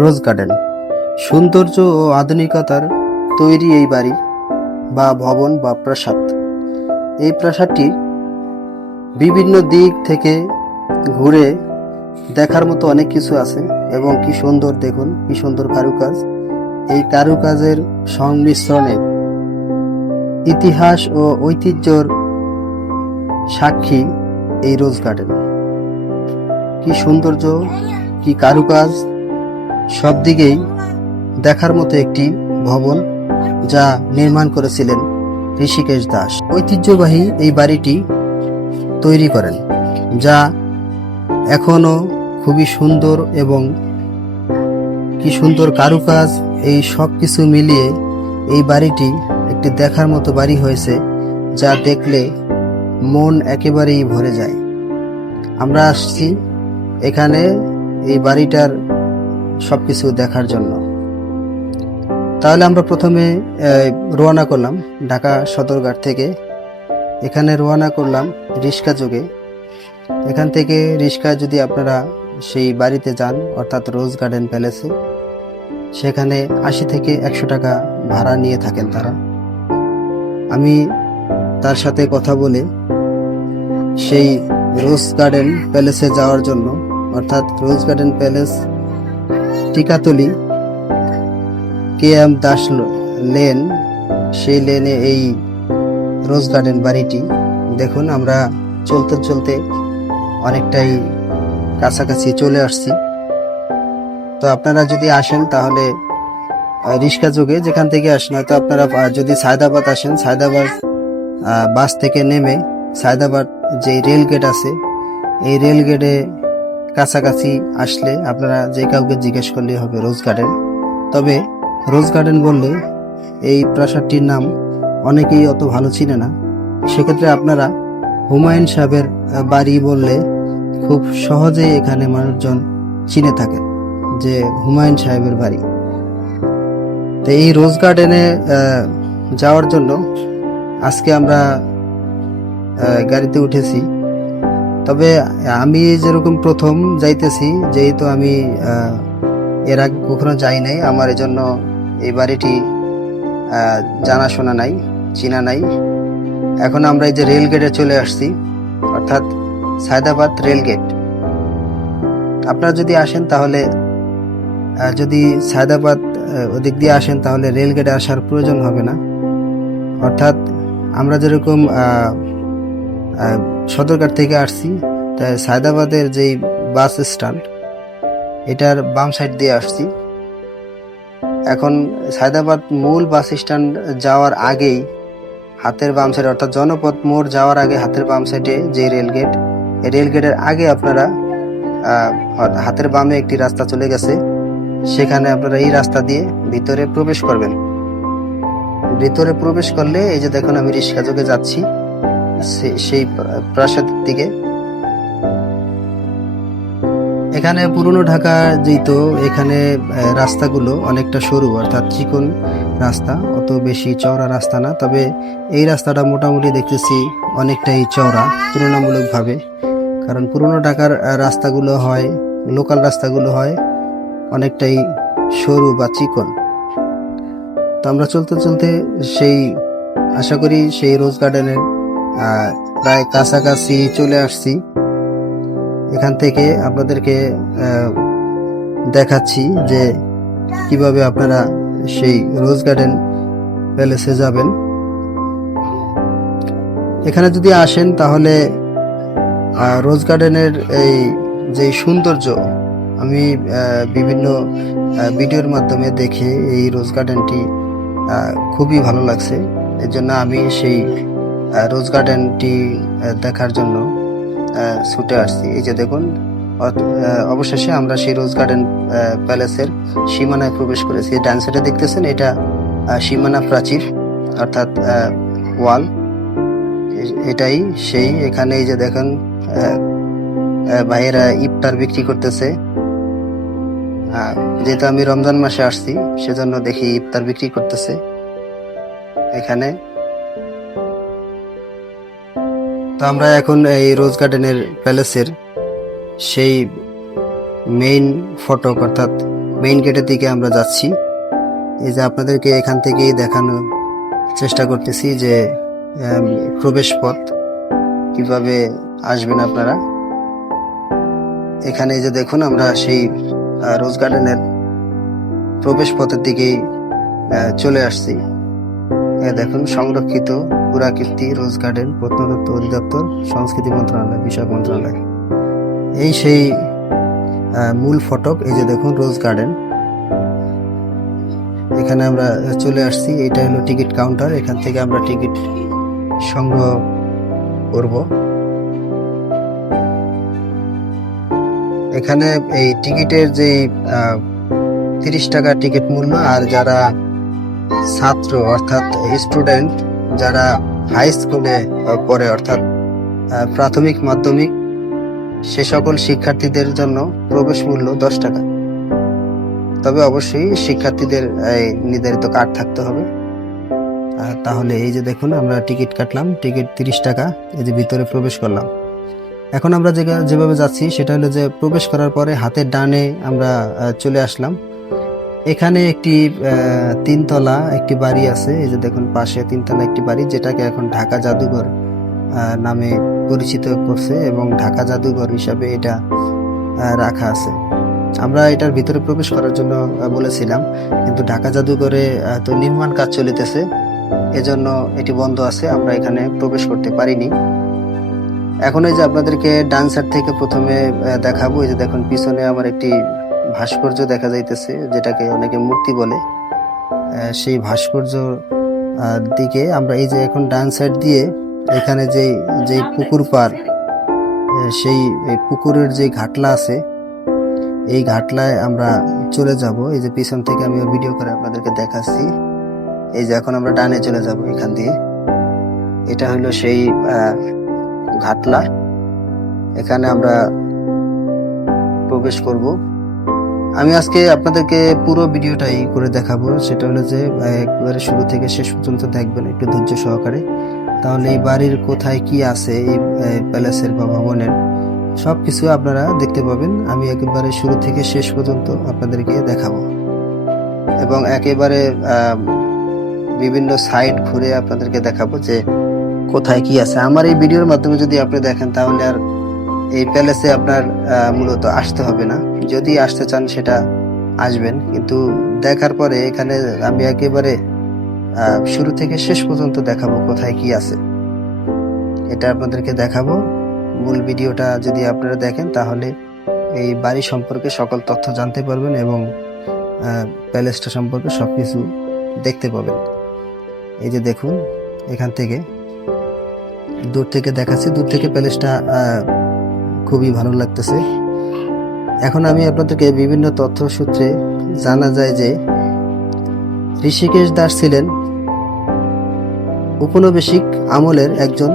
রোজ garden. সৌন্দর্য ও আধুনিকতার তৈরি এই বাড়ি বা ভবন বা প্রাসাদ। এই প্রাসাদটি বিভিন্ন দিক থেকে ঘুরে দেখার মতো অনেক কিছু আছে এবং কি সুন্দর, দেখুন কি সুন্দর কারুকাজ। এই কারুকাজের সংমিশ্রণে ইতিহাস ও ঐতিহ্যর সাক্ষী এই রোজ গার্ডেন। কি সৌন্দর্য, কি কারুকাজ, সব দিকেই দেখার মতো একটি ভবন যা নির্মাণ করেছিলেন ঋষিকেশ দাস। ঐতিহ্যবাহী এই বাড়িটি তৈরি করেন, যা এখনো খুবই সুন্দর এবং কি সুন্দর কারুকাজ। এই সব কিছু মিলিয়ে এই বাড়িটি একটি দেখার মতো বাড়ি হয়েছে, যা দেখলে মন একেবারেই ভরে যায়। আমরা আসছি এখানে এই বাড়িটার সবকিছু দেখার জন্য। তাহলে আমরা প্রথমে রওনা করলাম ঢাকা সদরঘাট থেকে। এখানে রওনা করলাম রিক্সা যোগে। এখান থেকে রিক্সা যদি আপনারা সেই বাড়িতে যান, অর্থাৎ রোজ গার্ডেন প্যালেসে, সেখানে 80 থেকে 100 টাকা ভাড়া নিয়ে থাকেন তারা। আমি তার সাথে কথা বলে সেই রোজ গার্ডেন প্যালেসে যাওয়ার জন্য, অর্থাৎ rose garden palace Tikatali KM Das lane, সেই লেনে এই রোজ গার্ডেন বাড়িটি। দেখুন আমরা চলতে চলতে অনেকটাই কাছাকাছি চলে আসছি। তো আপনারা যদি আসেন তাহলে রিক্সা যোগে যেখান থেকে আসেন, হয়তো আপনারা যদি সায়দাবাদ আসেন, সায়দাবাদ বাস থেকে নেমে সায়দাবাদ যে রেল গেট আছে, এই রেল গেটে কাছাকাছি আসলে আপনারা যে কাউকে জিজ্ঞেস করলে হবে রোজ গার্ডেন। তবে রোজ গার্ডেন বললে এই প্রাসাদটির নাম অনেকেই অত ভালো চিনে না। সেক্ষেত্রে আপনারা হুমায়ুন সাহেবের বাড়ি বললে খুব সহজেই এখানে মানুষজন চিনে থাকেন যে হুমায়ুন সাহেবের বাড়ি। তো এই রোজ গার্ডেনে যাওয়ার জন্য আজকে আমরা গাড়িতে উঠেছি। তবে আমি যেরকম প্রথম যাইতেছি, যেহেতু আমি এর আগে কখনো যাই নাই, আমার এজন্য এই বাড়িটি জানাশোনা নাই, চিনা নাই। এখন আমরা এই যে রেল গেটে চলে আসছি, অর্থাৎ সায়দাবাদ রেল গেট। আপনারা যদি আসেন তাহলে, যদি সায়দাবাদ ওদিক দিয়ে আসেন তাহলে রেল গেটে আসার প্রয়োজন হবে না। অর্থাৎ আমরা যেরকম সদরঘাট থেকে আসছি, তাই সায়দাবাদের যেই বাস স্ট্যান্ড, এটার বাম সাইড দিয়ে আসছি। এখন সায়দাবাদ মূল বাস স্ট্যান্ড যাওয়ার আগেই হাতের বাম সাইডে, অর্থাৎ জনপথ মোড় যাওয়ার আগে হাতের বাম সাইডে যে রেল গেট, এই রেল গেটের আগে আপনারা হাতের বামে একটি রাস্তা চলে গেছে, সেখানে আপনারা এই রাস্তা দিয়ে ভিতরে প্রবেশ করবেন। ভিতরে প্রবেশ করলে এই যে দেখুন আমি রিক্সা যোগে যাচ্ছি সেই প্রাসাদের দিকে। এখানে পুরনো ঢাকা যেহেতু, এখানে রাস্তাগুলো অনেকটা সরু, অর্থাৎ চিকন রাস্তা, অত বেশি চওড়া রাস্তা না। তবে এই রাস্তাটা মোটামুটি দেখতেছি অনেকটাই চওড়া তুলনামূলকভাবে, কারণ পুরনো ঢাকার রাস্তাগুলো হয়, লোকাল রাস্তাগুলো হয় অনেকটাই সরু বা চিকন। তো আমরা চলতে চলতে সেই আশা করি সেই রোজ গার্ডেনের প্রায় কাছাকাছি চলে আসছি। এখান থেকে আপনাদেরকে দেখাচ্ছি যে কিভাবে আপনারা সেই রোজ গার্ডেন প্যালেসে যাবেন। এখানে যদি আসেন তাহলে রোজ গার্ডেনের এই যে সৌন্দর্য, আমি বিভিন্ন ভিডিওর মাধ্যমে দেখে এই রোজ গার্ডেনটি খুবই ভালো লাগছে। এর জন্য আমি সেই রোজ গার্ডেনটি দেখার জন্য ছুটে আসছি। এই যে দেখুন, অবশেষে আমরা সেই রোজ গার্ডেন প্যালেসের সীমানায় প্রবেশ করেছি। ডান সাইডে দেখতেছেন, এটা সীমানা প্রাচীর, অর্থাৎ ওয়াল। এটাই সেই, এখানে এই যে দেখেন ভাইয়েরা ইফতার বিক্রি করতেছে। যেহেতু আমি রমজান মাসে আসছি, সেজন্য দেখি ইফতার বিক্রি করতেছে এখানে। তো আমরা এখন এই রোজ গার্ডেনের প্যালেসের সেই মেইন ফটক, অর্থাৎ মেইন গেটের দিকে আমরা যাচ্ছি। এই যে আপনাদেরকে এখান থেকেই দেখানোর চেষ্টা করতেছি যে প্রবেশ পথ কিভাবে আসবেন আপনারা। এখানে যে দেখুন আমরা সেই রোজ গার্ডেনের প্রবেশ পথের দিকেই চলে আসছি। দেখুন, সংরক্ষিত পুরাকীর্তি রোজ গার্ডেন, প্রত্নতত্ত্ব অধিদপ্তর, সংস্কৃতি মন্ত্রণালয়, বিষয়ক মন্ত্রণালয়। এই সেই মূল ফটক। এই যে দেখুন রোজ গার্ডেন, এখানে আমরা চলে আসছি। এটা হলো টিকিট কাউন্টার, এখান থেকে আমরা টিকিট সংগ্রহ করব। এখানে এই টিকিটের যে 30 টাকা টিকিট মূল্য, আর যারা ছাত্র অর্থাৎ স্টুডেন্ট, যারা হাই স্কুলে পড়ে অর্থাৎ প্রাথমিক মাধ্যমিক, সে সকল শিক্ষার্থীদের জন্য প্রবেশ মূল্য 10 টাকা। তবে অবশ্যই শিক্ষার্থীদের নির্ধারিত কার্ড থাকতে হবে। তাহলে এই যে দেখুন আমরা টিকিট কাটলাম, টিকিট 30 টাকা। এই যে ভিতরে প্রবেশ করলাম। এখন আমরা যেভাবে যাচ্ছি সেটা হলো যে প্রবেশ করার পরে হাতের ডানে আমরা চলে আসলাম। এখানে একটি 3 তলা একটি বাড়ি আছে। এই যে দেখুন পাশে 3 তলা একটি বাড়ি, যেটাকে এখন ঢাকা জাদুঘর নামে পরিচিত করছে এবং ঢাকা জাদুঘর হিসাবে এটা রাখা আছে। আমরা এটার ভিতরে প্রবেশ করার জন্য বলেছিলাম, কিন্তু ঢাকা জাদুঘরে তো নির্মাণ কাজ চলিতেছে, এজন্য এটি বন্ধ আছে, আমরা এখানে প্রবেশ করতে পারিনি। এখন এই যে আপনাদেরকে ডান সাইড থেকে প্রথমে দেখাবো। এই যে দেখুন পিছনে আমার একটি ভাস্কর্য দেখা যাইতেছে, যেটাকে অনেকে মূর্তি বলে। সেই ভাস্কর্য দিকে আমরা এই যে এখন ডান সাইড দিয়ে এখানে যে পুকুর পার, সেই পুকুরের যে ঘাটলা আছে, এই ঘাটলায় আমরা চলে যাব। এই যে পিছন থেকে আমি ভিডিও করে আপনাদেরকে দেখাচ্ছি। এই যে এখন আমরা ডানে চলে যাব এখান দিয়ে। এটা হলো সেই ঘাটলা, এখানে আমরা প্রবেশ করব। আমি আজকে আপনাদেরকে পুরো ভিডিওটাই করে দেখাবো, সেটা হলো যে একবারে শুরু থেকে শেষ পর্যন্ত দেখবেন একটু ধৈর্য সহকারে। তাহলে এই বাড়ির কোথায় কি আছে, এই প্যালেসের বা ভবনের সবকিছু আপনারা দেখতে পাবেন। আমি একেবারে শুরু থেকে শেষ পর্যন্ত আপনাদেরকে দেখাবো এবং একেবারে বিভিন্ন সাইট ঘুরে আপনাদেরকে দেখাবো যে কোথায় কি আছে। আমার এই ভিডিওর মাধ্যমে যদি আপনি দেখেন তাহলে আর এই প্যালেসে আপনার মূলত আসতে হবে না। যদি আসতে চান সেটা আসবেন, কিন্তু দেখার পরে এখানে আমি একেবারে শুরু থেকে শেষ পর্যন্ত দেখাবো কোথায় কি আছে, এটা আপনাদেরকে দেখাবো। মূল ভিডিওটা যদি আপনারা দেখেন তাহলে এই বাড়ি সম্পর্কে সকল তথ্য জানতে পারবেন এবং প্যালেসটা সম্পর্কে সবকিছু দেখতে পাবেন। এই যে দেখুন এখান থেকে দূর থেকে দেখাচ্ছি, দূর থেকে প্যালেসটা খুবই ভালো লাগতেছে। এখন আমি আপনাদেরকে বিভিন্ন তথ্য সূত্রে জানা যায় যে ঋষিকেশ দাস ছিলেন ঔপনিবেশিক আমলের একজন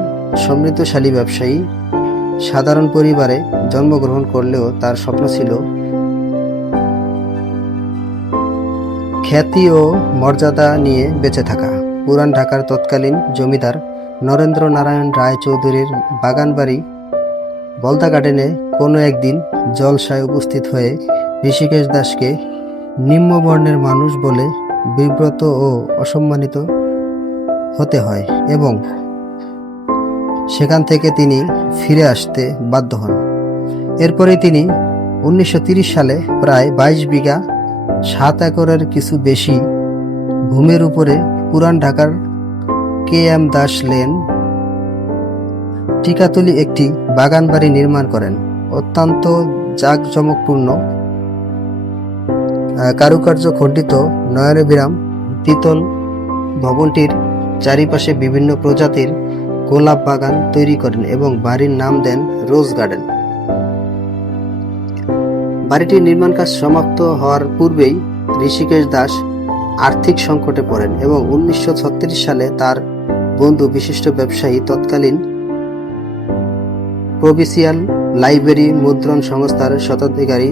সমৃদ্ধশালী ব্যবসায়ী। সাধারণ পরিবারে জন্মগ্রহণ করলেও তার স্বপ্ন ছিল খ্যাতি ও মর্যাদা নিয়ে বেঁচে থাকা। পুরান ঢাকার তৎকালীন জমিদার নরেন্দ্র নারায়ণ রায় চৌধুরীর বাগানবাড়ি বলদা গার্ডেনে কোনো একদিন জলসায় উপস্থিত হয়ে ঋষিকেশ দাসকে নিম্নবর্ণের মানুষ বলে বিব্রত ও অসম্মানিত হতে হয় এবং সেখান থেকে তিনি ফিরে আসতে বাধ্য হন। এরপরে তিনি 1930 সালে প্রায় 22 বিঘা 7 একরের কিছু বেশি ভূমির উপরে পুরান ঢাকার KM দাস লেন টিকাতলি একটি বাগান বাড়ি নির্মাণ করেন। অত্যন্ত জাঁকজমকপূর্ণ কারুকার্য খণ্ডিত নয়নাভিরাম দ্বিতল ভবনটির চারিপাশে বিভিন্ন প্রজাতির গোলাপ বাগান তৈরি করেন এবং বাড়ির নাম দেন রোজ গার্ডেন। বাড়িটির নির্মাণ কাজ সমাপ্ত হওয়ার পূর্বেই ঋষিকেশ দাস আর্থিক সংকটে পড়েন এবং 1936 সালে তার বন্ধু বিশিষ্ট ব্যবসায়ী তৎকালীন প্রভিন্সিয়াল লাইব্রেরি মুদ্রণ সংস্থার স্বত্বাধিকারী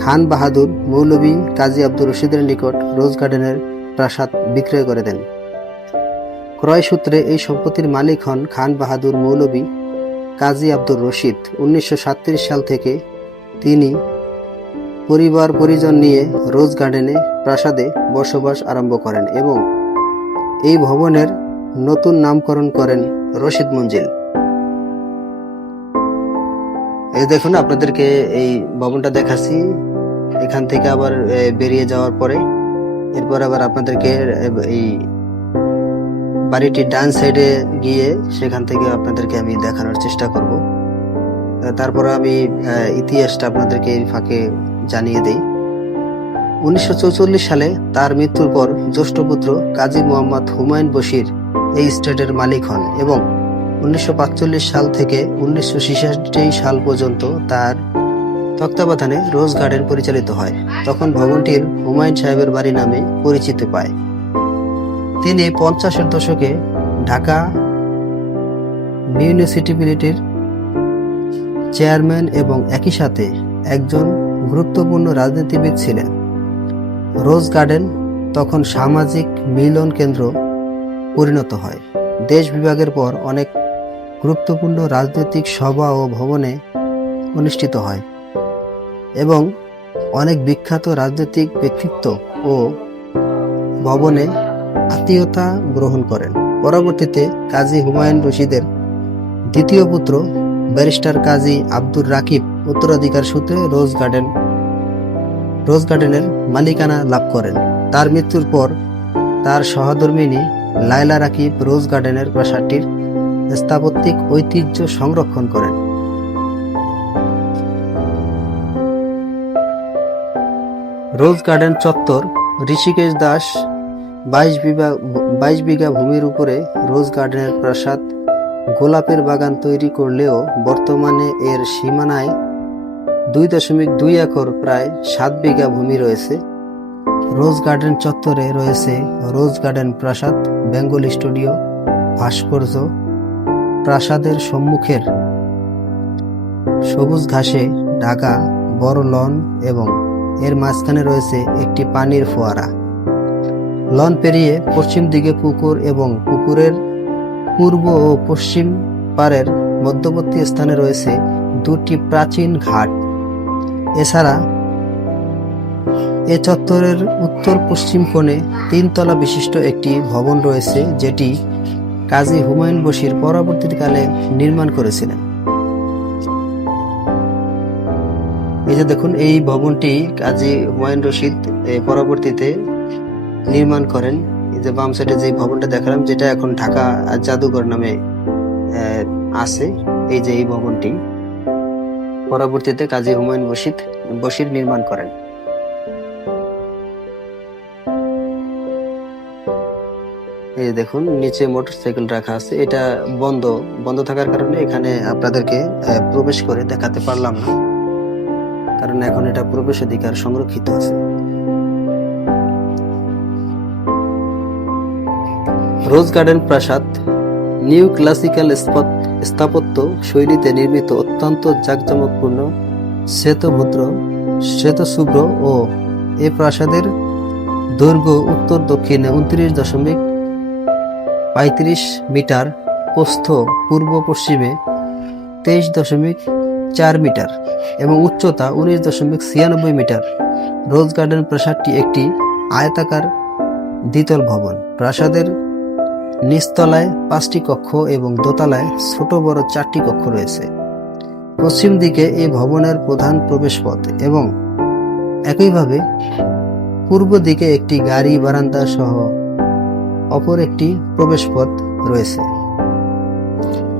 খান বাহাদুর মৌলভী কাজী আব্দুর রশিদের নিকট রোজ গার্ডেনের প্রাসাদ বিক্রয় করে দেন। ক্রয় সূত্রে এই সম্পত্তির মালিক হন খান বাহাদুর মৌলভী কাজী আব্দুর রশিদ। 1937 সাল থেকে তিনি পরিবার পরিজন নিয়ে রোজ গার্ডেনে প্রাসাদে বসবাস আরম্ভ করেন এবং এই ভবনের নতুন নামকরণ করেন রশিদ মঞ্জিল। এই দেখুন, আপনাদেরকে এই ভবনটা দেখাচ্ছি। এখান থেকে আবার বেরিয়ে যাওয়ার পরে এরপর আবার আপনাদেরকে এই বাড়িটির ডান সাইডে গিয়ে সেখান থেকে আপনাদেরকে আমি দেখানোর চেষ্টা করব। তারপরে আমি ইতিহাসটা আপনাদেরকে এই ফাঁকে জানিয়ে দেই। 1944 সালে তার মৃত্যুর পর জ্যেষ্ঠ পুত্র কাজী মোহাম্মদ হুমায়ুন বশির এই স্টেটের মালিক হন এবং 1945 সাল থেকে 1966 সাল পর্যন্ত তার তত্ত্বাবধানে রোজ গার্ডেন পরিচালিত হয়। তখন ভবনটির হুমায়ুন সাহেবের বাড়ি নামে পরিচিতি পায়। তিনি 50-এর দশকে ঢাকা মিউনিসিপ্যালিটির চেয়ারম্যান এবং একই সাথে একজন গুরুত্বপূর্ণ রাজনীতিবিদ ছিলেন। রোজ গার্ডেন তখন সামাজিক মিলন কেন্দ্র পরিণত হয়। দেশ বিভাগের পর অনেক গুরুত্বপূর্ণ রাজনৈতিক সভা ও ভবনে অনুষ্ঠিত হয় এবং অনেক বিখ্যাত রাজনৈতিক ব্যক্তিত্ব ও ভবনে আত্মীয়তা গ্রহণ করেন। পরবর্তীতে কাজী হুমায়ুন রশিদের দ্বিতীয় পুত্র ব্যারিস্টার কাজী আব্দুর রাকিব উত্তরাধিকার সূত্রে রোজ গার্ডেনের মালিকানা লাভ করেন। তার মৃত্যুর পর তার সহধর্মিণী লায়লা রাকিব রোজ গার্ডেনের প্রাসাদটির স্থাপত্যিক ঐতিহ্য সংরক্ষণ করেন। রোজ গার্ডেন চত্বর ঋষিকেশ দাস 22 বিঘা ভূমির উপরে রোজ গার্ডেনের প্রাসাদ গোলাপের বাগান তৈরি করলেও বর্তমানে এর সীমানায় 2.2 একর প্রায় 7 বিঘা ভূমি রয়েছে। রোজ গার্ডেন চত্বরে রয়েছে রোজ গার্ডেন প্রাসাদ, বেঙ্গল স্টুডিও, ভাস্কর্য। প্রাসাদের সম্মুখের সবুজ ঘাসে ঢাকা বড় লন এবং এর মাঝখানে রয়েছে একটি পানির ফোয়ারা। লন পেরিয়ে পশ্চিম দিকে পুকুর এবং পুকুরের পূর্ব ও পশ্চিম পারের মধ্যবর্তী স্থানে রয়েছে দুটি প্রাচীন ঘাট। এছাড়া এ চত্বরের উত্তর পশ্চিম কোণে 3 তলা বিশিষ্ট একটি ভবন রয়েছে, যেটি কাজী হুমায়ুন বশির পরবর্তীকালে নির্মাণ করেছিলেন। এই যে দেখুন, এই ভবনটি কাজী হুমায়ুন রশিদ পরবর্তীতে নির্মাণ করেন। এই যে বাম সাইডে যে ভবনটা দেখালাম, যেটা এখন ঢাকা জাদুঘর নামে আছে, এই যে এই ভবনটি পরবর্তীতে কাজী হুমায়ুন বশির নির্মাণ করেন। এই দেখুন, নিচে মোটরসাইকেল রাখা আছে। এটা বন্ধ থাকার কারণে এখানে আপনাদেরকে প্রবেশ করে দেখাতে পারলাম না, কারণ এখন এটা প্রবেশাধিকার সংরক্ষিত আছে। রোজ গার্ডেন প্রাসাদ নিউ ক্লাসিক্যাল স্থাপত্য শৈলীতে নির্মিত, অত্যন্ত জাঁকজমকপূর্ণ, শ্বেতশুভ্র ও এ প্রাসাদের দৈর্ঘ্য উত্তর দক্ষিণে 29.35 মিটার, প্রস্থ পূর্ব পশ্চিমে 23.4 মিটার এবং উচ্চতা 19.96 মিটার। রোজ গার্ডেন প্রাসাদটি একটি আয়তাকার দ্বিতল ভবন। প্রাসাদের নিচতলায় 5টি কক্ষ এবং দোতলায় ছোট বড় 4টি কক্ষ রয়েছে। পশ্চিম দিকে এই ভবনের প্রধান প্রবেশপথ এবং একইভাবে পূর্ব দিকে একটি গাড়ি বারান্দা সহ অপর একটি প্রবেশপথ রয়েছে।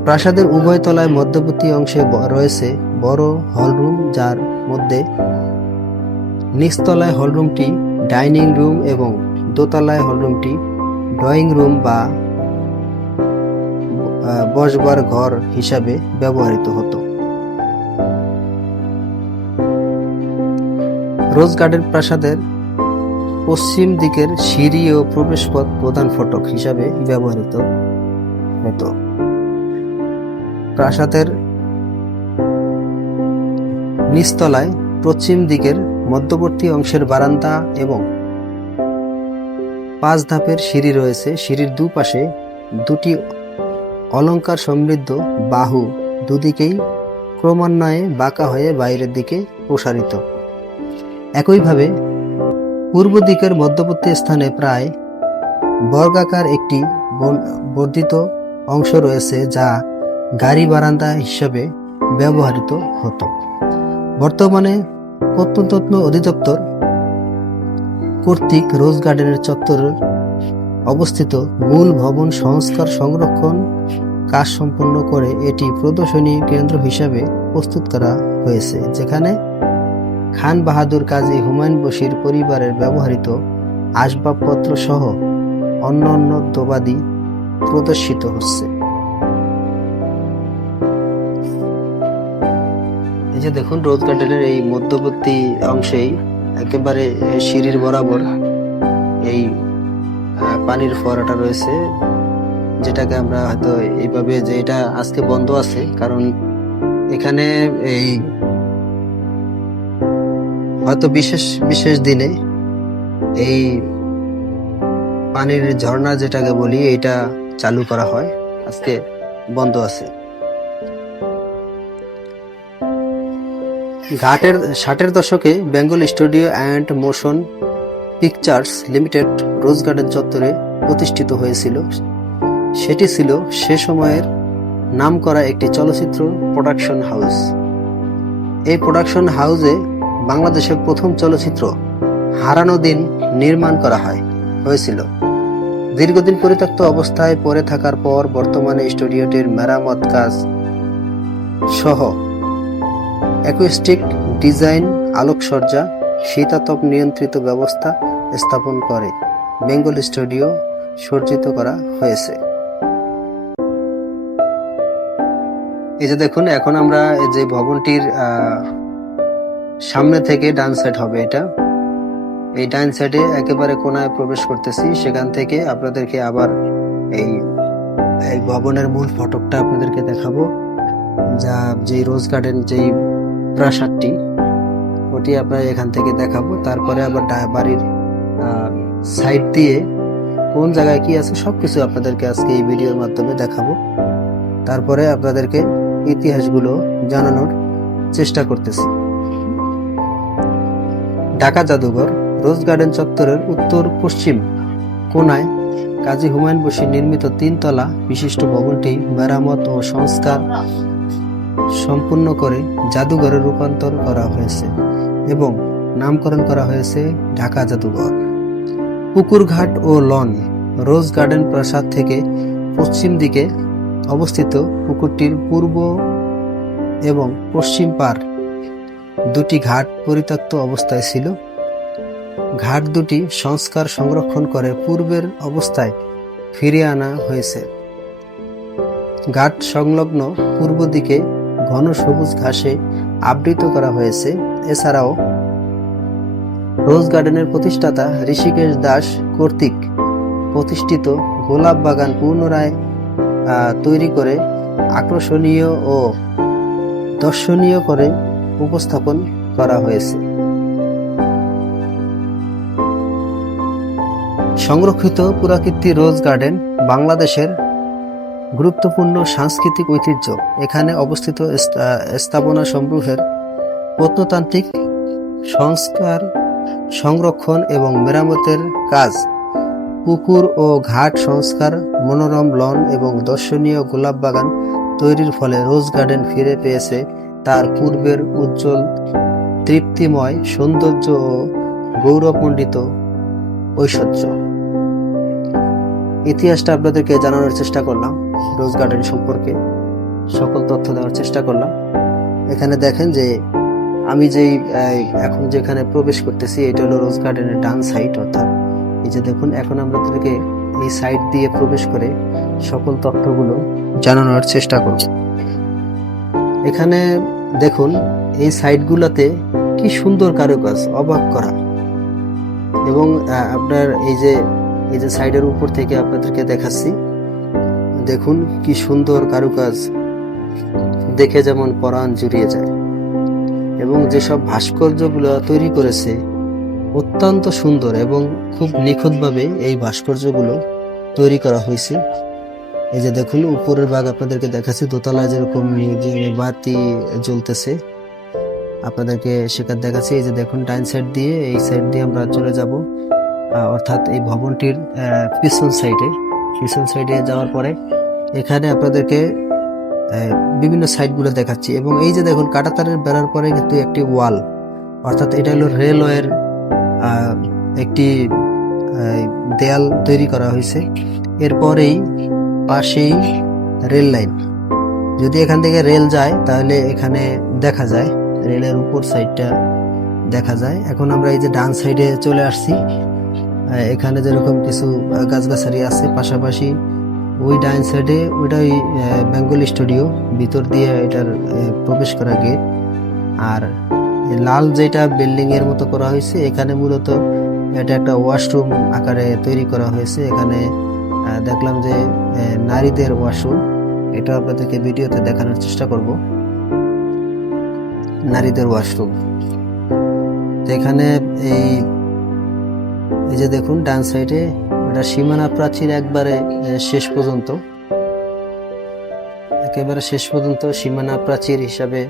প্রাসাদের উভয় তলায় মধ্যবর্তী অংশে রয়েছে বড় হলরুম, যার মধ্যে নিচতলায় হলরুমটি ডাইনিং রুম এবং দোতলায় হলরুমটি ড্রয়িং রুম বা বসবার ঘর হিসাবে ব্যবহৃত হতো। রোজ গার্ডেন প্রাসাদের পশ্চিম দিকের সিঁড়ি ও প্রবেশপথ প্রধান ফটক হিসাবে ব্যবহৃত হতো। প্রাসাদের নিচতলায় পশ্চিম দিকের মধ্যবর্তী অংশের বারান্দা এবং 5 ধাপের সিঁড়ি রয়েছে। সিঁড়ির দুপাশে দুটি অলংকার সমৃদ্ধ বাহু দুদিকেই ক্রমান্বয়ে বাঁকা হয়ে বাইরের দিকে প্রসারিত। একইভাবে পূর্ব দিকের মধ্যবর্তী স্থানে প্রায় বর্গাকার একটি বর্ধিত অংশ রয়েছে যা গাড়ি বারান্দা হিসেবে ব্যবহৃত হতো। বর্তমানে প্রত্নতত্ত্ব অধিদপ্তর কর্তৃক রোজ গার্ডেনের চত্বরে অবস্থিত মূল ভবন সংস্কার সংরক্ষণ কাজ সম্পন্ন করে এটি প্রদর্শনী কেন্দ্র হিসাবে প্রস্তুত করা হয়েছে, যেখানে খান বাহাদুর কাজী হুমায়ুন বশির পরিবারের ব্যবহৃত আসবাবপত্র সহ অন্যান্য দ্রব্যাদি প্রদর্শিত হচ্ছে। এই যে দেখুন, রোজ গার্ডেনের এই মধ্যবর্তী অংশেই একেবারে সিঁড়ির বরাবর এই পানির ফোয়ারাটা রয়েছে, যেটাকে আমরা হয়তো এইভাবে, যে এটা আজকে বন্ধ আছে কারণ এখানে এই হয়তো বিশেষ বিশেষ দিনে এই পানির ঝর্ণা যেটাকে বলি এটা চালু করা হয়, আজকে বন্ধ আছে। ঘাটের 60-এর দশকে Bengal studio and motion pictures limited rose garden চত্বরে প্রতিষ্ঠিত হয়েছিল। সেটি ছিল সে সময়ের নামকরা একটি চলচ্চিত্র প্রোডাকশন হাউস। এই প্রোডাকশন হাউসে বাংলাদেশের প্রথম চলচ্চিত্র হারানো দিন নির্মাণ করা হয়েছিল। দীর্ঘদিন পরিত্যক্ত অবস্থায় পড়ে থাকার পর বর্তমানে স্টুডিওটির মেরামত কাজ সহ অ্যাকুস্টিক ডিজাইন, আলোকসজ্জা, শীতাতপ নিয়ন্ত্রিত ব্যবস্থা স্থাপন করে বেঙ্গল স্টুডিও সজ্জিত করা হয়েছে। এই যে দেখুন, এখন আমরা যে ভবনটির সামনে থেকে ডান সাইড হবে, এটা এই ডান সাইডে একেবারে কোনায় প্রবেশ করতেছি। সেখান থেকে আপনাদেরকে আবার এই ভবনের মূল ফটকটা আপনাদেরকে দেখাবো, যা যেই রোজ গার্ডেন যেই প্রাসাদটি, ওটি আপনার এখান থেকে দেখাবো। তারপরে আবার বাড়ির সাইড দিয়ে কোন জায়গায় কি আছে সবকিছু আপনাদেরকে আজকে এই ভিডিওর মাধ্যমে দেখাবো। তারপরে আপনাদেরকে ইতিহাসগুলো জানানোর চেষ্টা করতেছি। ঢাকা জাদুঘর রোজ গার্ডেন চত্বরের উত্তর পশ্চিম কোনায় কাজী হুমায়ুন বশির নির্মিত 3 তলা বিশিষ্ট ভবনটি মেরামত ও সংস্কার সম্পূর্ণ করে জাদুঘরে রূপান্তর করা হয়েছে এবং নামকরণ করা হয়েছে ঢাকা জাদুঘর। পুকুরঘাট ও লন রোজ গার্ডেন প্রাসাদ থেকে পশ্চিম দিকে অবস্থিত পুকুরটির পূর্ব এবং পশ্চিম পার দুটি ঘাট পরিত্যক্ত অবস্থায় ছিল। ঘাট দুটি সংস্কার সংরক্ষণ করে পূর্বের অবস্থায় ফিরিয়ে আনা হয়েছে। ঘাট সংলগ্ন পূর্ব দিকে ঘন সবুজ ঘাসে আবৃত করা হয়েছে। এছাড়াও রোজ গার্ডেনের প্রতিষ্ঠাতা ঋষিকেশ দাস কর্তৃক প্রতিষ্ঠিত গোলাপ বাগান পুনরায় তৈরি করে আকর্ষণীয় ও দর্শনীয় করে উপস্থাপন করা হয়েছে। সংরক্ষিত পুরাকীর্তি রোজ গার্ডেন বাংলাদেশের গুরুত্বপূর্ণ সাংস্কৃতিক ঐতিহ্য। এখানে অবস্থিত স্থাপনা সমূহের প্রত্নতান্ত্রিক সংস্কার, সংরক্ষণ এবং মেরামতের কাজ, পুকুর ও ঘাট সংস্কার, মনোরম লন এবং দর্শনীয় গোলাপ বাগান তৈরির ফলে রোজ গার্ডেন ফিরে পেয়েছে তার পূর্বের উজ্জ্বল, তৃপ্তিময় সৌন্দর্য ও গৌরবমণ্ডিত ঐশ্বর্য। ইতিহাসটা আপনাদেরকে জানানোর চেষ্টা করলাম, রোজ গার্ডেন সম্পর্কে সকল তথ্য দেওয়ার চেষ্টা করলাম। এখানে দেখেন যে আমি যেই এখন যেখানে প্রবেশ করতেছি এটা হলো রোজ গার্ডেনের ডান সাইড, অর্থাৎ এই যে দেখুন, এখন আপনাদেরকে এই সাইড দিয়ে প্রবেশ করে সকল তথ্যগুলো জানানোর চেষ্টা করব। এখানে দেখুন, এই সাইডগুলোতে কি সুন্দর কারুকাজ, অবাক করা। এবং আপনার এই যে সাইডের উপর থেকে আপনাদেরকে দেখাচ্ছি, দেখুন কি সুন্দর কারুকাজ, দেখে যেমন পরাণ জুড়িয়ে যায়। এবং যেসব ভাস্কর্যগুলো তৈরি করেছে অত্যন্ত সুন্দর এবং খুব নিখুঁতভাবে এই ভাস্কর্যগুলো তৈরি করা হয়েছে। এই যে দেখুন, উপরের ভাগ আপনাদেরকে দেখাচ্ছি, দোতলায় যেরকম বাতি জ্বলতেছে, আপনাদেরকে সেখানে দেখাচ্ছি। এই যে দেখুন ডাইন সাইড দিয়ে, এই সাইড দিয়ে আমরা চলে যাব, অর্থাৎ এই ভবনটির পিছন সাইডে যাওয়ার পরে এখানে আপনাদেরকে বিভিন্ন সাইডগুলো দেখাচ্ছি। এবং এই যে দেখুন কাঁটাতারের বেড়ার পরে কিন্তু একটি ওয়াল, অর্থাৎ এটা হলো রেলওয়ের একটি দেয়াল তৈরি করা হয়েছে। এরপরেই পাশেই রেল লাইন, যদি এখান থেকে রেল যায় তাহলে এখানে দেখা যায়, রেলের উপর সাইডটা দেখা যায়। এখন আমরা এই যে ডান সাইডে চলে আসছি, এখানে যেরকম কিছু গাছগাছালি আছে, পাশাপাশি ওই ডাইন সাইডে ওইটাই বেঙ্গল স্টুডিও, ভিতর দিয়ে এটার প্রবেশ করা গেট। আর লাল যেটা বিল্ডিং এর মতো করা হয়েছে, এখানে মূলত এটা একটা ওয়াশরুম আকারে তৈরি করা হয়েছে। এখানে দেখলাম যে নারীদের ওয়াশরুম, এটা আপনাদেরকে ভিডিওতে দেখানোর চেষ্টা করব। নারীদের ওয়াশরুম, এখানে এই যে দেখুন ডান সাইডে ওটা সীমানা প্রাচীর একবারে শেষ পর্যন্ত, একেবারে শেষ পর্যন্ত সীমানা প্রাচীর হিসাবে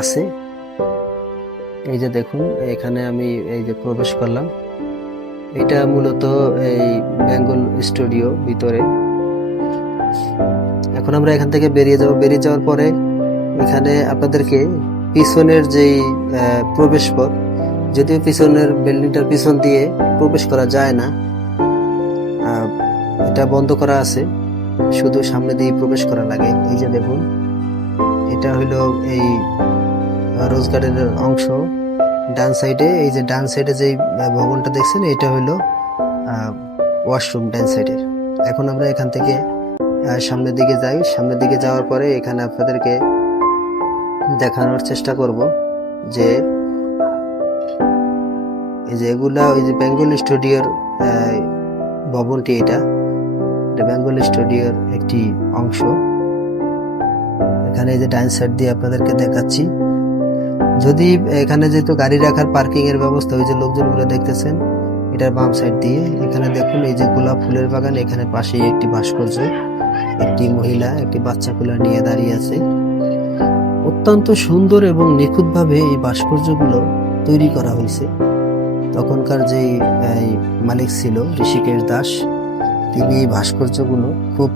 আছে। এই যে দেখুন এখানে আমি এই যে প্রবেশ করলাম, এটা মূলত এই বেঙ্গল স্টুডিও ভিতরে। এখন আমরা এখান থেকে বেরিয়ে যাওয়ার পরে এখানে আপনাদেরকে পিছনের যেই প্রবেশ পথ, যদিও পিছনের বিল্ডিংটার পিছন দিয়ে প্রবেশ করা যায় না, এটা বন্ধ করা আছে, শুধু সামনে দিয়ে প্রবেশ করা লাগে। এই যে দেখুন এটা হলো এই রোজ গার্ডেনের অংশ। ডান সাইডে, এই যে ডান সাইডে যে ভবনটা দেখছেন, এটা হলো ওয়াশরুম ডান সাইডে। এখন আমরা এখান থেকে সামনের দিকে যাই। সামনের দিকে যাওয়ার পরে এখানে আপনাদেরকে দেখানোর চেষ্টা করব যে এই যে এগুলা ওই যে বেঙ্গল স্টুডিওর ভবনটি, এটা বেঙ্গল স্টুডিওর একটি অংশ। এখানে এই যে ডাইন সাইড দিয়ে আপনাদেরকে দেখাচ্ছি। যদি এখানে যেহেতু গাড়ি রাখার পার্কিং এর ব্যবস্থা, ওই যে লোকজনগুলো দেখতেছেন, এটার বাম সাইড দিয়ে এখানে দেখুন এই যে গোলাপ ফুলের বাগান, এখানে পাশেই একটি ভাস্কর্য, একটি মহিলা একটি বাচ্চা কোলে নিয়ে দাঁড়িয়ে আছে। অত্যন্ত সুন্দর এবং নিখুঁতভাবে এই ভাস্কর্যগুলো তৈরি করা হয়েছে। তখনকার যে মালিক ছিল ঋষিকেশ দাস, তিনি এই ভাস্কর্যগুলো খুব